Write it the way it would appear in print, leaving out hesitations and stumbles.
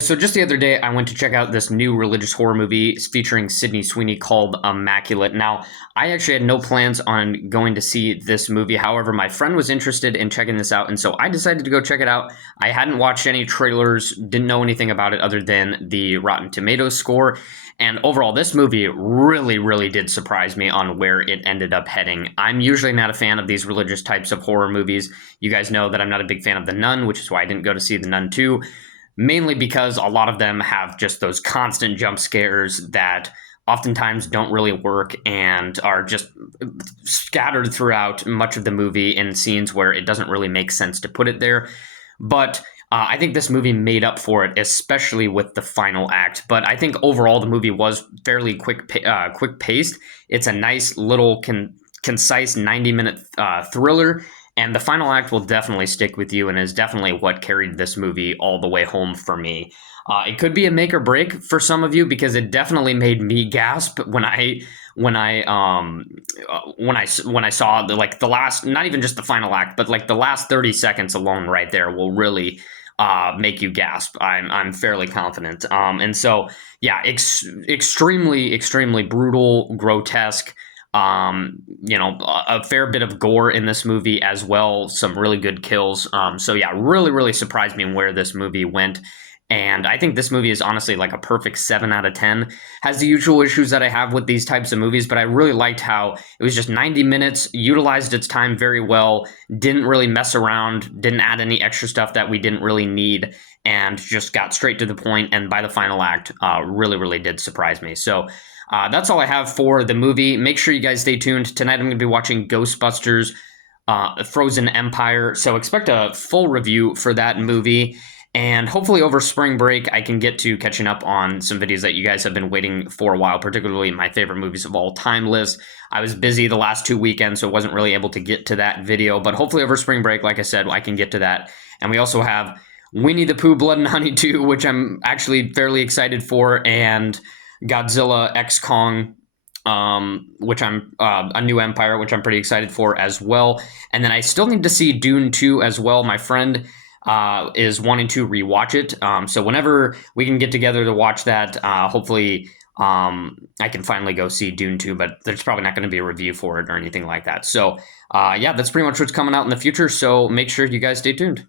So just the other day, I went to check out this new religious horror movie featuring Sydney Sweeney called Immaculate. Now, I actually had no plans on going to see this movie. However, my friend was interested in checking this out, and so I decided to go check it out. I hadn't watched any trailers, didn't know anything about it other than the Rotten Tomatoes score. And overall, this movie really, really did surprise me on where it ended up heading. I'm usually not a fan of these religious types of horror movies. You guys know that I'm not a big fan of The Nun, which is why I didn't go to see The Nun 2, mainly because a lot of them have just those constant jump scares that oftentimes don't really work and are just scattered throughout much of the movie in scenes where it doesn't really make sense to put it there. But I think this movie made up for it, especially with the final act. But I think overall the movie was fairly quick paced. It's a nice little concise 90-minute thriller, and the final act will definitely stick with you and is definitely what carried this movie all the way home for me. It could be a make or break for some of you because it definitely made me gasp when I saw the last, not even just the final act, but like the last 30 seconds alone right there will really make you gasp. I'm fairly confident. And so yeah, extremely brutal, grotesque. A fair bit of gore in this movie as well. Some really good kills. So yeah, really surprised me where this movie went. And I think this movie is honestly like a perfect 7 out of 10. Has the usual issues that I have with these types of movies, but I really liked how it was just 90 minutes, utilized its time very well, didn't really mess around, didn't add any extra stuff that we didn't really need, and just got straight to the point. And by the final act, really did surprise me. So that's all I have for the movie. Make sure you guys stay tuned. Tonight I'm going to be watching Ghostbusters Frozen Empire. So expect a full review for that movie. And hopefully over spring break, I can get to catching up on some videos that you guys have been waiting for a while, particularly my favorite movies of all time list. I was busy the last 2 weekends, so wasn't really able to get to that video. But hopefully over spring break, like I said, I can get to that. And we also have Winnie the Pooh Blood and Honey 2, which I'm actually fairly excited for, and Godzilla X Kong, which I'm a New Empire, which I'm pretty excited for as well. And then I still need to see Dune 2 as well. My friend is wanting to rewatch it. So whenever we can get together to watch that, hopefully I can finally go see Dune 2, but there's probably not going to be a review for it or anything like that. So yeah, that's pretty much what's coming out in the future. So make sure you guys stay tuned.